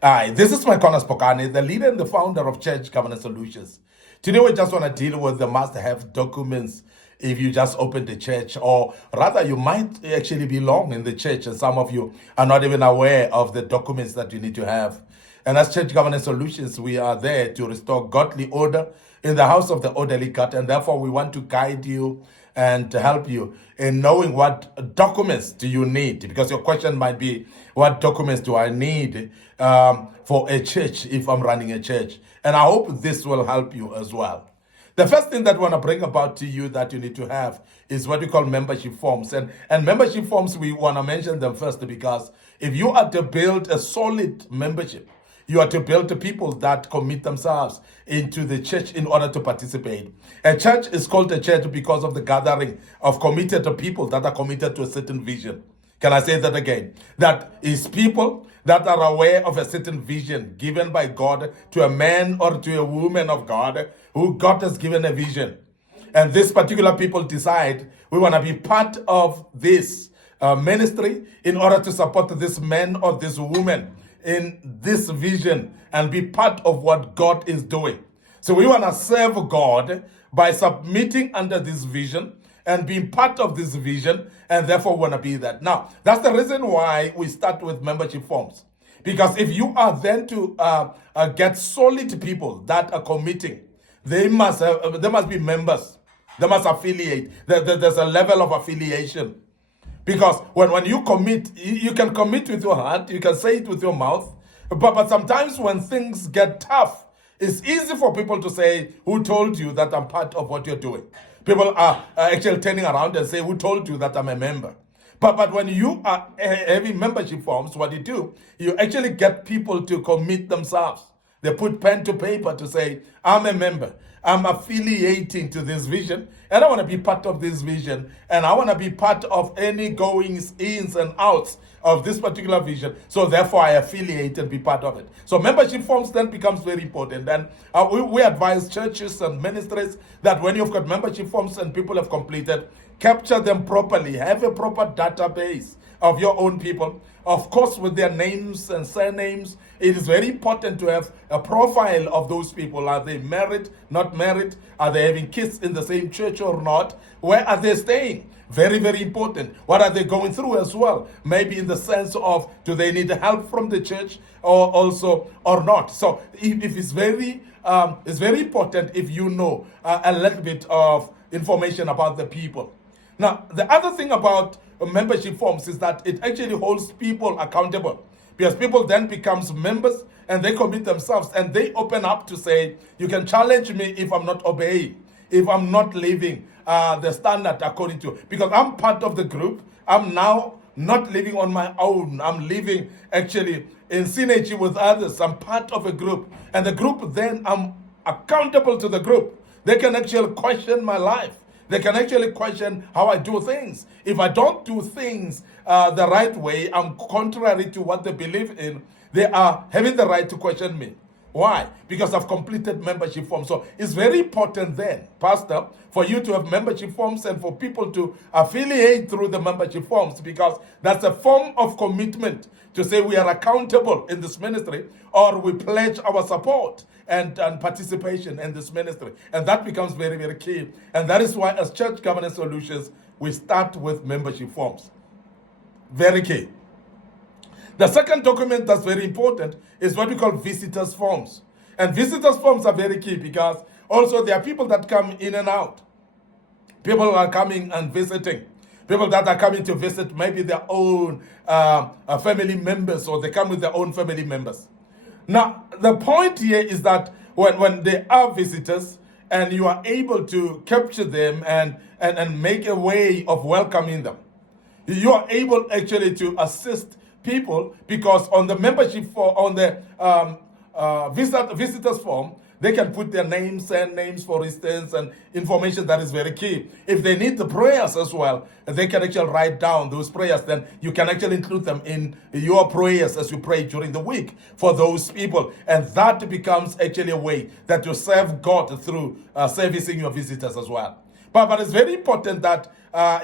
Hi, this is MIcornus Phokane, the leader and the founder of Church Governance Solutions. Today, we just want to deal with the must-have documents if you just open the church, or rather, you might actually belong in the church, and some of you are not even aware of the documents that you need to have. And as Church Governance Solutions, we are there to restore godly order in the house of the orderly God, and therefore we want to guide you and to help you in knowing what documents do you need, because your question might be, what documents do I need for a church if I'm running a church? And I hope this will help you as well. The first thing that I want to bring about to you that you need to have is what we call membership forms. And membership forms, we want to mention them first because if you are to build a solid membership, you are to build the people that commit themselves into the church in order to participate. A church is called a church because of the gathering of committed people that are committed to a certain vision. Can I say that again? That is people that are aware of a certain vision given by God to a man or to a woman of God who God has given a vision. And these particular people decide we want to be part of this ministry in order to support this man or this woman in this vision and be part of what God is doing. So we want to serve God by submitting under this vision and being part of this vision, and therefore want to be that. Now, that's the reason why we start with membership forms. Because if you are then to get solid people that are committing, they must be members. They must affiliate. There's a level of affiliation. Because when you commit, you can commit with your heart, you can say it with your mouth, but sometimes when things get tough, it's easy for people to say, who told you that I'm part of what you're doing? People are actually turning around and say, who told you that I'm a member? But when you are having membership forms, what you do, you actually get people to commit themselves. They put pen to paper to say, I'm a member. I'm affiliating to this vision, and I want to be part of this vision, and I want to be part of any goings, ins, and outs of this particular vision. So therefore, I affiliate and be part of it. So membership forms then becomes very important. And we advise churches and ministries that when you've got membership forms and people have completed, capture them properly. Have a proper database of your own people, of course, with their names and surnames. It is very important to have a profile of those people. Are they married, not married? Are they having kids in the same church or not? Where are they staying? Very, very important. What are they going through as well? Maybe in the sense of, do they need help from the church or also or not? So if it's very important if you know a little bit of information about the people. Now, the other thing about membership forms is that it actually holds people accountable, because people then becomes members and they commit themselves and they open up to say, you can challenge me if I'm not obeying, if I'm not living the standard according to, because I'm part of the group. I'm now not living on my own. I'm living actually in synergy with others. I'm part of a group, and the group, then I'm accountable to the group. They can actually question my life. They can actually question how I do things. If I don't do things the right way, I'm contrary to what they believe in, they are having the right to question me. Why? Because I've completed membership forms. So it's very important then, Pastor, for you to have membership forms and for people to affiliate through the membership forms, because that's a form of commitment to say we are accountable in this ministry, or we pledge our support and participation in this ministry. And that becomes very, very key. And that is why as Church Governance Solutions, we start with membership forms. Very key. The second document that's very important is what we call visitors forms. And visitors forms are very key because also there are people that come in and out. People are coming and visiting. People that are coming to visit maybe their own family members, or they come with their own family members. Now, the point here is that when they are visitors and you are able to capture them and make a way of welcoming them, you are able actually to assist people, because on the membership on the visitors form, they can put their names and names, for instance, and information that is very key. If they need the prayers as well, they can actually write down those prayers. Then you can actually include them in your prayers as you pray during the week for those people. And that becomes actually a way that you serve God through servicing your visitors as well. But it's very important that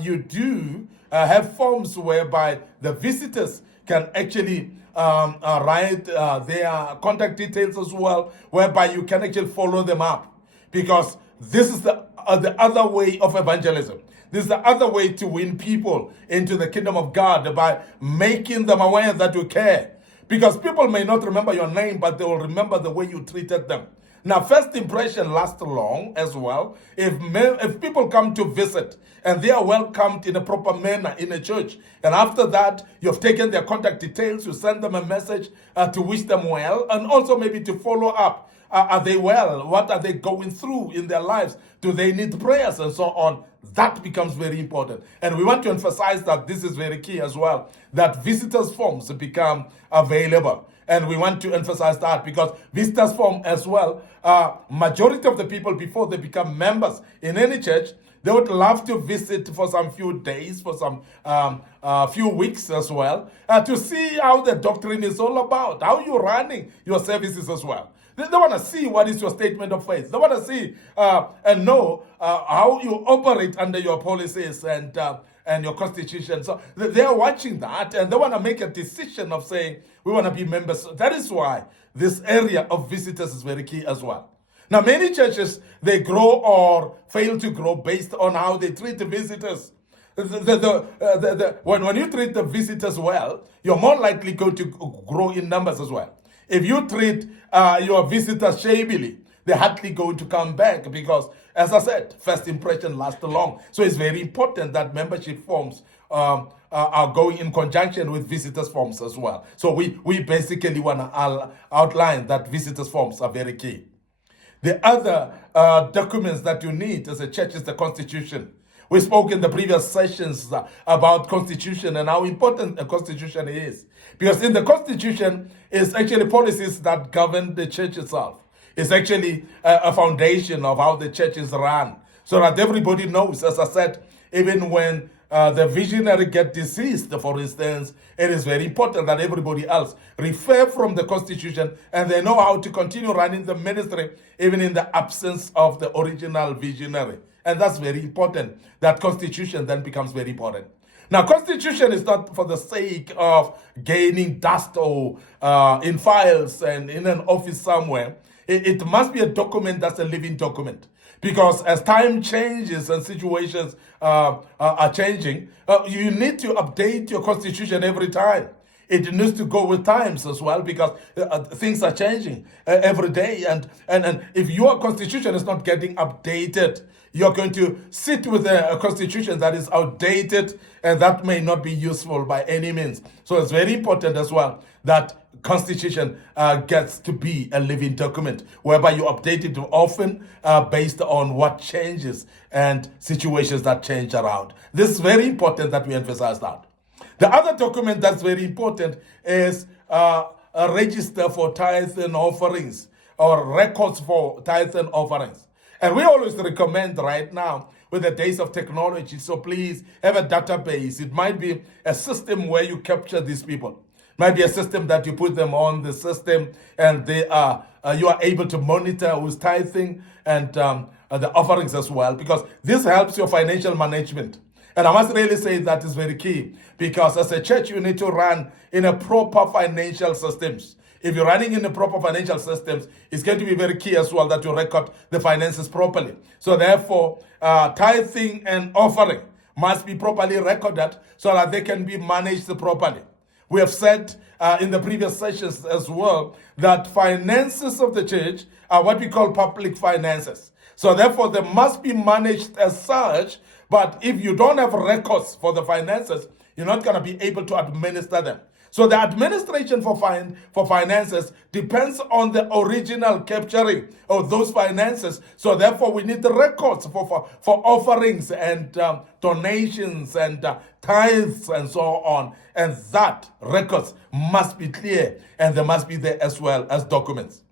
you do have forms whereby the visitors can actually write their contact details as well, whereby you can actually follow them up. Because this is the other way of evangelism. This is the other way to win people into the kingdom of God, by making them aware that you care. Because people may not remember your name, but they will remember the way you treated them. Now, first impression lasts long as well. If people come to visit and they are welcomed in a proper manner in a church, and after that, you've taken their contact details, you send them a message to wish them well, and also maybe to follow up. Are they well? What are they going through in their lives? Do they need prayers and so on? That becomes very important. And we want to emphasize that this is very key as well, that visitors forms become available. And we want to emphasize that because visitors form as well, majority of the people before they become members in any church, they would love to visit for some few days, for some few weeks as well, to see how the doctrine is all about, how you're running your services as well. They want to see what is your statement of faith. They want to see and know how you operate under your policies and your constitution. So they are watching that, and they want to make a decision of saying, we want to be members. That is why this area of visitors is very key as well. Now, many churches, they grow or fail to grow based on how they treat the visitors. When you treat the visitors well, you're more likely going to grow in numbers as well. If you treat your visitors shamefully, they're hardly going to come back because, as I said, first impression lasts long. So it's very important that membership forms are going in conjunction with visitors forms as well. So we basically want to outline that visitors forms are very key. The other documents that you need as a church is the constitution. We spoke in the previous sessions about constitution and how important a constitution is. Because in the constitution is actually policies that govern the church itself. It's actually a foundation of how the church is run. So that everybody knows, as I said, even when the visionary get deceased, for instance, it is very important that everybody else refer from the constitution and they know how to continue running the ministry even in the absence of the original visionary. And that's very important. That constitution then becomes very important. Now, constitution is not for the sake of gaining dust or in files and in an office somewhere. It must be a document that's a living document. Because as time changes and situations are changing, you need to update your constitution every time. It needs to go with times as well because things are changing every day. And if your constitution is not getting updated, you're going to sit with a constitution that is outdated and that may not be useful by any means. So it's very important as well that constitution gets to be a living document whereby you update it often based on what changes and situations that change around. This is very important that we emphasize that. The other document that's very important is a register for tithes and offerings or records for tithes and offerings. And we always recommend right now with the days of technology, so please have a database. It might be a system where you capture these people. It might be a system that you put them on the system and they are you are able to monitor who's tithing and the offerings as well, because this helps your financial management. And I must really say that is very key because as a church, you need to run in a proper financial systems. If you're running in the proper financial systems, it's going to be very key as well that you record the finances properly. So therefore, tithing and offering must be properly recorded so that they can be managed properly. We have said in the previous sessions as well that finances of the church are what we call public finances. So therefore, they must be managed as such. But if you don't have records for the finances, you're not going to be able to administer them. So the administration for finances depends on the original capturing of those finances. So therefore, we need the records for offerings and donations and tithes and so on. And that records must be clear and they must be there as well as documents.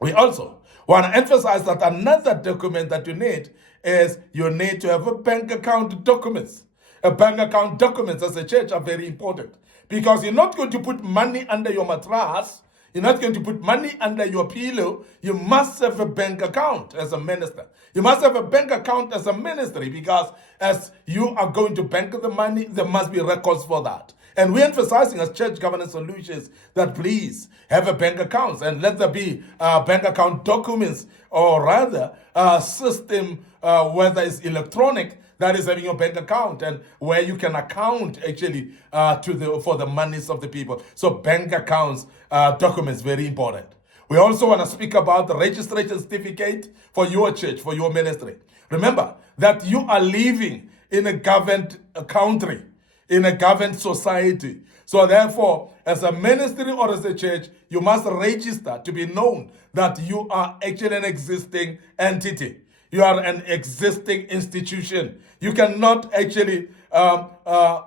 We also want to emphasize that another document that you need is you need to have a bank account documents. A bank account documents as a church are very important. Because you're not going to put money under your mattress. You're not going to put money under your pillow. You must have a bank account as a minister. You must have a bank account as a ministry because as you are going to bank the money, there must be records for that. And we're emphasizing as Church Governance Solutions that please have a bank account and let there be bank account documents, or rather a system, whether it's electronic, that is having your bank account and where you can account actually for the monies of the people. So bank accounts, documents, very important. We also want to speak about the registration certificate for your church, for your ministry. Remember that you are living in a governed country, in a governed society. So therefore, as a ministry or as a church, you must register to be known that you are actually an existing entity. You are an existing institution. You cannot actually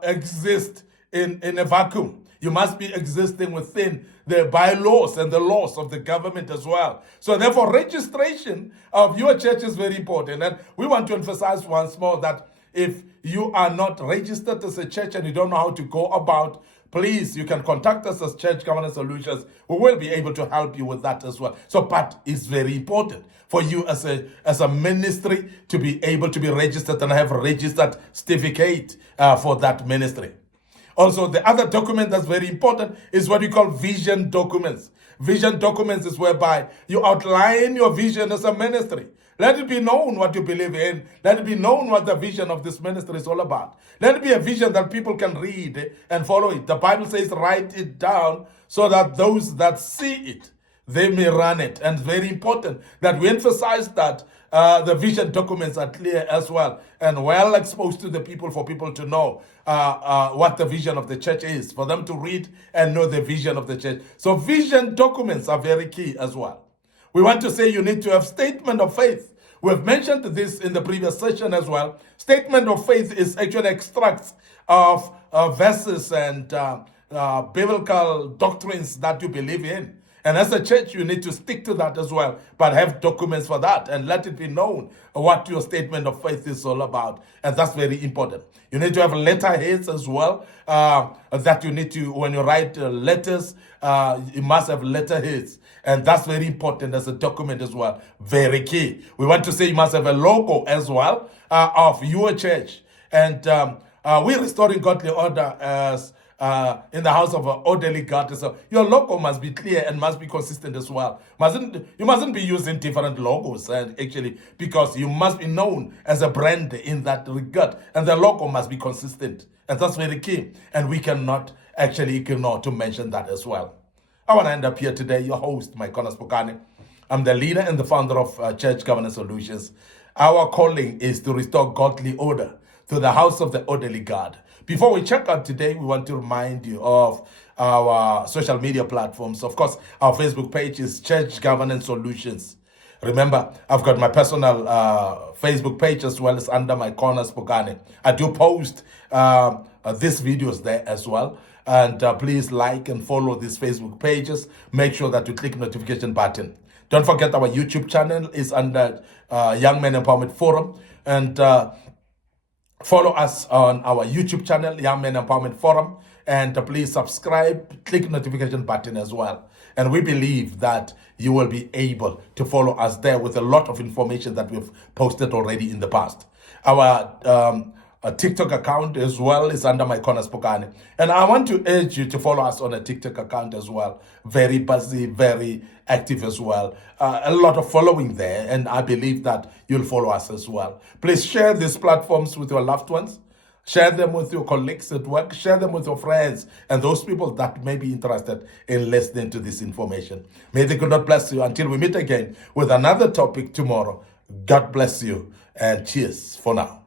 exist in a vacuum. You must be existing within the bylaws and the laws of the government as well. So therefore, registration of your church is very important. And we want to emphasize once more that if you are not registered as a church and you don't know how to go about, please, you can contact us as Church Governance Solutions. We will be able to help you with that as well. So, but it's very important for you as a ministry to be able to be registered and have a registered certificate for that ministry. Also, the other document that's very important is what we call vision documents. Vision documents is whereby you outline your vision as a ministry. Let it be known what you believe in. Let it be known what the vision of this ministry is all about. Let it be a vision that people can read and follow it. The Bible says, write it down so that those that see it, they may run it. And it's very important that we emphasize that the vision documents are clear as well and well exposed to the people for people to know what the vision of the church is, for them to read and know the vision of the church. So vision documents are very key as well. We want to say you need to have statement of faith. We've mentioned this in the previous session as well. Statement of faith is actually extracts of verses and biblical doctrines that you believe in. And as a church, you need to stick to that as well, but have documents for that and let it be known what your statement of faith is all about. And that's very important. You need to have letterheads as well, that you need to, when you write letters, you must have letterheads. And that's very important as a document as well. Very key. We want to say you must have a logo as well of your church. And we're restoring godly order as in the house of an orderly God. So your logo must be clear and must be consistent as well. You mustn't be using different logos, and actually, because you must be known as a brand in that regard, and the logo must be consistent, and that's very key. And we cannot actually ignore to mention that as well. I want to end up here today, your host, MIcornus Phokane. I'm the leader and the founder of Church Governance Solutions. Our calling is to restore godly order to the house of the orderly God. Before we check out today, we want to remind you of our social media platforms. Of course, our Facebook page is Church Governance Solutions. Remember, I've got my personal Facebook page as well as under MIcornus Phokane. I do post these videos there as well. And please like and follow these Facebook pages. Make sure that you click notification button. Don't forget our YouTube channel is under Young Men Empowerment Forum. And follow us on our YouTube channel, Young Men Empowerment Forum. And please subscribe, click notification button as well. And we believe that you will be able to follow us there with a lot of information that we've posted already in the past. Our TikTok account as well is under MIcornus Phokane. And I want to urge you to follow us on a TikTok account as well. Very busy, very active as well. A lot of following there, and I believe that you'll follow us as well. Please share these platforms with your loved ones. Share them with your colleagues at work. Share them with your friends and those people that may be interested in listening to this information. May the good Lord bless you until we meet again with another topic tomorrow. God bless you and cheers for now.